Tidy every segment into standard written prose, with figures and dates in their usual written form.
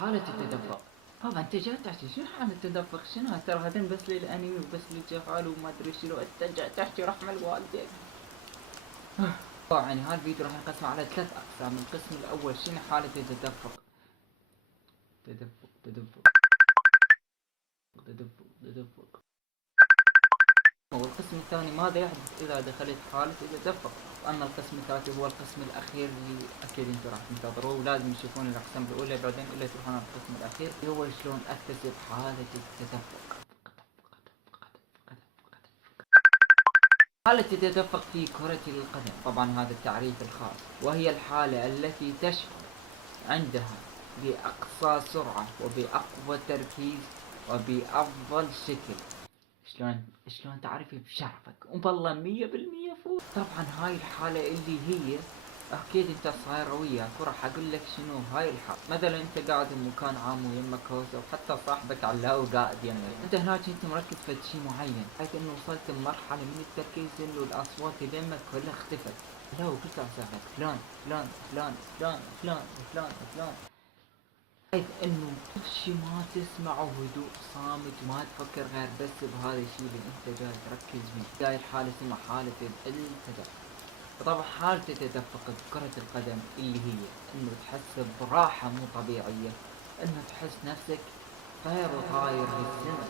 حالة التدفق. بابا انت جاي تحكي شنو حالة التدفق؟ شنو ترى هذين بس للانمي وبس للجهال وما ادري شنو، انت جاي تحكي رحم الوالدين. يعني هذا الفيديو راح نقسمه على 3 اقسام. القسم الاول شنو حالة التدفق؟ تدفق تدفق تدفق تدفق. والقسم الثاني ماذا يحدث اذا دخلت حالة التدفق. واما القسم الثالث هو القسم الاخير اللي اكيد انتم راح تنتظروه، ولازم تشوفون الاقسام الاولى بعدين الا تروحون على القسم الاخير اللي هو شلون اكتسب حالة التدفق. حالة التدفق في كرة القدم، طبعا هذا التعريف الخاص، وهي الحالة التي تشعر عندها بأقصى سرعة وبأقوى تركيز وبأفضل شكل. شلون تعرفي بشرفك والله 100% فوق. طبعا هاي الحالة اللي هي اكيد انت صايره وياك، وراح اقول لك شنو هاي الحالة. مثلا انت قاعد بمكان عام ويمك هوسه وحتى صاحبك علاو قاعد يمك، انت هناك انت مركز في شيء معين، حيث انه وصلت لمرحلة من التركيز انه الاصوات اللي يمك كلها اختفت. لا وقلت صاحبك فلان فلان فلان فلان فلان فلان فلان، حيث انه كل شي ما تسمعه هدوء صامت وما تفكر غير بس بهذا الشي اللي انت جاي تركز فيه. هاي الحالة اسمها حالة التدفق. طبعا حالة التدفق بكرة القدم اللي هي انه تحس براحة مو طبيعية، انه تحس نفسك طير وطاير بالسماء.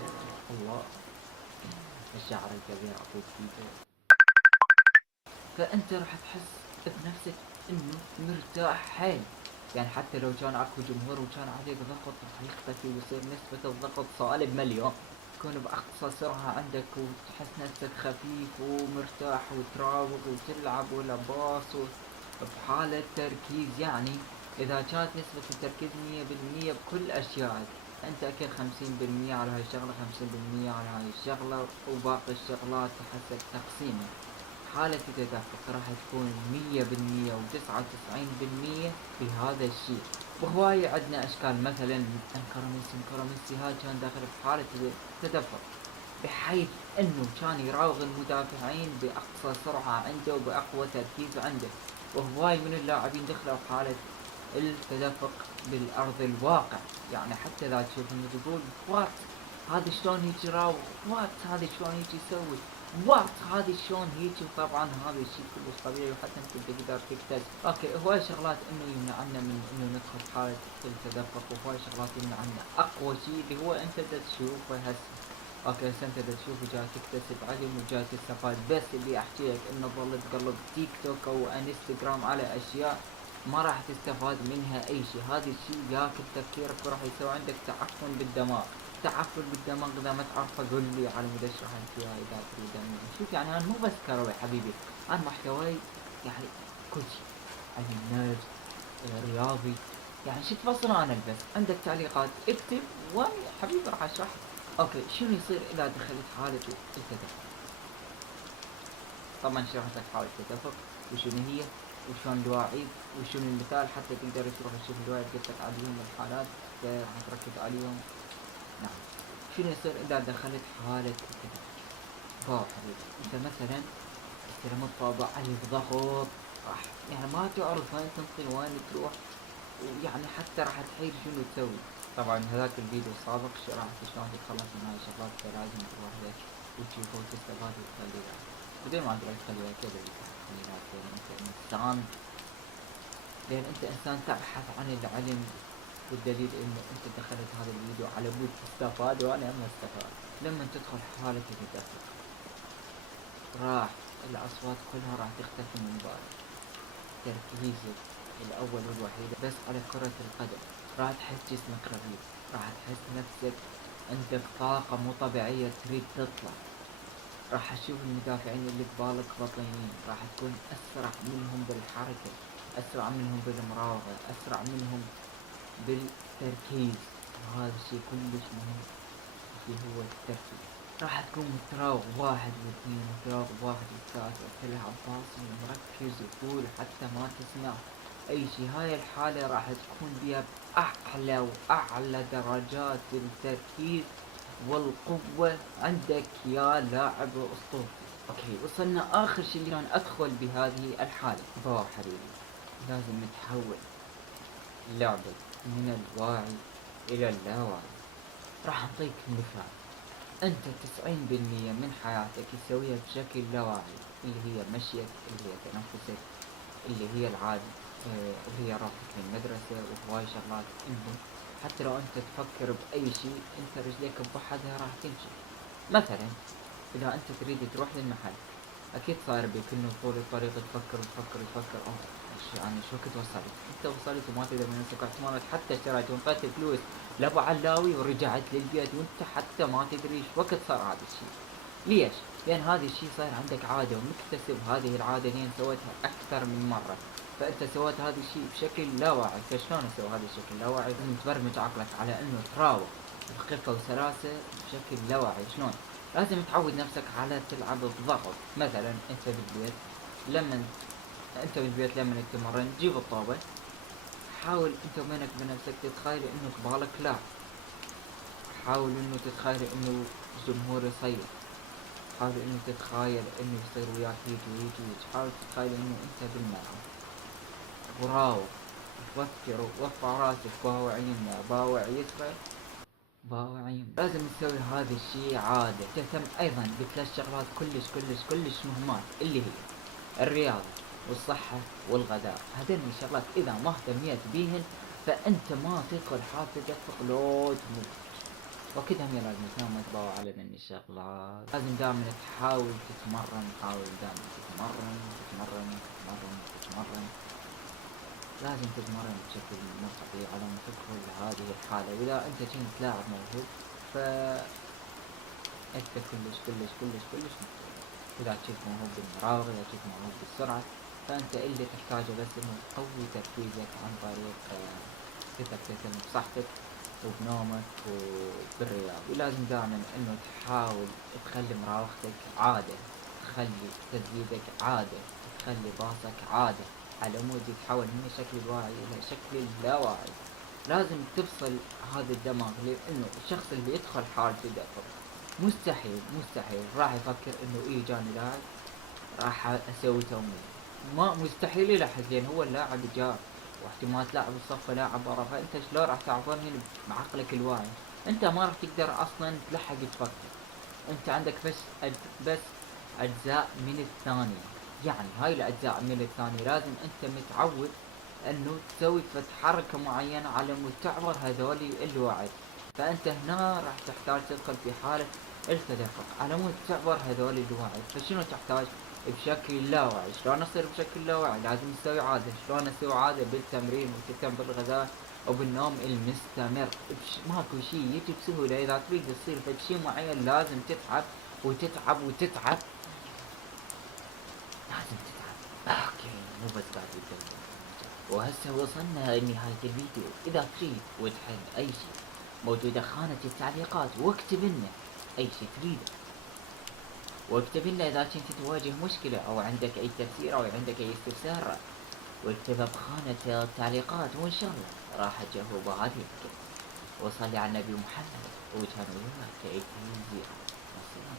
الله الشعر الكبير اعطيك فيه. فانت راح تحس بنفسك انه مرتاح حيل. يعني حتى لو كان اكو جمهور وكان عليك ضغط راح يختفي ويصير نسبة الضغط سالب مليون. تكون باقصى سرعة عندك وتحس نفسك خفيف ومرتاح وتراوغ وتلعب ولا باص بحالة تركيز. يعني اذا كانت نسبة التركيز 100% بكل اشيائك، انت اكيد 50% على هاي الشغلة، 50% على هاي الشغلة، وباقي الشغلات حسب تقسيمك. حالة التدفق راح تكون 100% و99% بهذا الشيء. وهواية عندنا اشكال، مثلا انكر ميسي هاي كان داخل بحالة التدفق، بحيث انه كان يراوغ المدافعين باقصى سرعة عنده وباقوى تركيز عنده. وهواي من اللاعبين دخلوا حالة التدفق بالارض الواقع. يعني حتى لا تشوف انه تقول وات هذا شلون هيك يراوغ، وات هذا شلون هيك يسوي، وات هذا شلون هيك. وطبعا هذا الشيء كلش طبيعي وحتى انت تقدر تكتسب. اوكي هواي شغلات انه يمنعنا من انه ندخل حالة التدفق، وهواي شغلات يمنعنا. اقوى شيء اللي هو انت تشوفه هسه. اوكي هسه انت تشوف وجاي تكتسب علم وجاي تستفاد، بس اللي احكي لك انه تظل تقلب تيك توك او انستغرام على اشياء ما راح تستفاد منها اي شيء. هذا الشيء ياكل تفكيرك وراح يسوي عندك تعفن بالدماغ. تعفن بالدماغ اذا ما تعرفه قول لي على مود اشرح لك اياه اذا تريد. شوف يعني انا مو بس كروي حبيبي، انا محتواي يعني كل شيء، علم نفس، رياضي، يعني شو تفصل انا بس. عندك تعليقات اكتب وانا حبيبي راح اشرح لك. اوكي شنو يصير اذا دخلت حالة التدفق؟ طبعا شرحت لك حالة التدفق وشنو هي وشلون الواعيد وشنو المثال، حتى تقدر تروح تشوف الواعيد قلت لك عليهم الحالات راح تركز عليهم. نعم شنو يصير اذا دخلت حالة التدفق؟ حبيبي انت مثلا استلمت طابع عليك ضغط، راح يعني ما تعرف وين تنطي وين تروح، ويعني حتى راح تحير شنو تسوي. طبعا هذاك الفيديو السابق شرحت شلون تتخلص من هاي الشغلات، فلازم تروح لك وتشوفه وتستفاد وتخليها بدون ما تقدر تخليها كذا تخليها كذا. انت انسان، لان انت انسان تبحث عن العلم، والدليل انه انت دخلت هذا الفيديو على بود تستفاد وانا ما استفاد. لما تدخل حالة التدفق راح الاصوات كلها راح تختفي من بالك، تركيزك الاول والوحيد بس على كرة القدم. راح تحس جسمك خفيف، راح تحس نفسك عندك طاقة مو طبيعية تريد تطلع. راح تشوف المدافعين اللي ببالك بطيئين، راح تكون اسرع منهم بالحركة، اسرع منهم بالمراوغة، اسرع منهم بالتركيز. وهذا الشيء كلش مهم اللي هو التركيز. راح تكون متراوغ 1 و2 متراوغ 1 و3 وتلعب باصي ومركز وطول حتى ما تسمع اي شيء. هاي الحالة راح تكون بها اعلى واعلى درجات التركيز والقوة عندك يا لاعب اسطورتي. اوكي وصلنا اخر شيء اللي ادخل بهذه الحالة. حبيبي لازم نتحول لعبة من الواعي إلى اللاوعي. راح أعطيك مثال. أنت 90% من حياتك يسويها بشكل لا واعي، اللي هي مشيك، اللي هي تنفسك، اللي هي العادة، اللي هي رابطك للمدرسة وهواي شغلات. انه حتى لو انت تفكر بأي شيء، انت رجليك بوحدها راح تمشي. مثلا اذا انت تريد تروح للمحل، اكيد صاير بك انه طول الطريق تفكر يعني شو كنت وصلت، انت وصلت وما تدري من نفسك، احتمالك حتى اشتريت وانطيت فلوس لابو علاوي ورجعت للبيت وانت حتى ما تدري ايش وقت صار هذا الشيء. ليش؟ لان هذا الشيء صاير عندك عادة ومكتسب هذه العادة لين سويتها اكثر من مرة. فانت سويت هذا الشيء بشكل لا واعي. فشلون اسوي هذا الشكل لا واعي؟ لازم تبرمج عقلك على انه تراوغ بخفة وسلاسة بشكل لا واعي. شلون؟ لازم تعود نفسك على تلعب بضغط. مثلا انت بالبيت لما لما تتمرن تجيب الطابة، حاول انت بينك بنفسك تتخيل انه قبالك لاعب، حاول انه تتخيل انه الجمهور يصيح، حاول انه تتخيل انه يصير وياك هيك وهيك وهيك، حاول تتخيل انه انت بالملعب وراو فكر وارفع راسك باوع يمنى باوع يسرى باوع يمنى. لازم تسوي هذا الشيء عادة. تهتم ايضا بثلاث شغلات كلش مهمات، اللي هي الرياضة والصحة والغذاء. هذين الشغلات اذا ما اهتميت بيهن فانت ما تدخل حافظة فقلوت تموت. وكده هم لازم تنام تباوع على من الشغلات. لازم دائما تحاول تتمرن، حاول دائما تتمرن. لازم تتمرن بشكل مو طبيعي على ما تدخل هذه الحالة. واذا انت كنت لاعب موهوب ف انت كلش مختلف. اذا كنت موهوب بالمراوغة، اذا كنت موهوب بالسرعة، فانت اللي تحتاجه بس انه تقوي تركيزك عن طريق انك تهتم بصحتك وبنومك وبالرياضة. ولازم دائما انه تحاول تخلي مراوغتك عادة، تخلي تسديدك عادة، تخلي باصك عادة، على مود يتحول من الشكل الواعي الى شكل اللاواعي. لازم تفصل هذا الدماغ، لانه الشخص اللي يدخل حالة تدهور مستحيل راح يفكر انه ايه جاني لاعب راح اسوي تمويل. ما مستحيل يلاحظ، لان هو اللاعب جار واحتمال تلعب الصف لاعب ورا. فانت شلون راح تعبرني بعقلك الواعي؟ انت ما راح تقدر اصلا تلحق تفكر. انت عندك بس اجزاء من الثانية. يعني هاي الاجزاء من الثانية لازم انت متعود انه تسوي حركة معينة على مود تعبر هذولي الوعي. فانت هنا راح تحتاج تدخل في حالة التدفق على مود تعبر هذولي الوعي. فشنو تحتاج؟ بشكل لا واعي. شلون اصير بشكل لا واعي؟ لازم تسوي عادة. شلون اسوي عادة؟ بالتمرين وتهتم بالغذاء وبالنوم المستمر. ماكو شيء يجي بسهولة. اذا تريد تصير فد شيء معين لازم تتعب وتتعب. لازم تتعب. اوكي، مو بس قاعد يتدرب. وهسه وصلنا لنهاية الفيديو. اذا تريد وتحب اي شيء موجودة خانة التعليقات، واكتب لنا اي شيء تريده، واكتب لنا اذا كنت تواجه مشكلة او عندك اي تفسير او عندك اي استفسار، واكتبها بخانة التعليقات وان شاء الله راح اجاوب عليك. وصلي على النبي محمد وكان وياك. والسلام.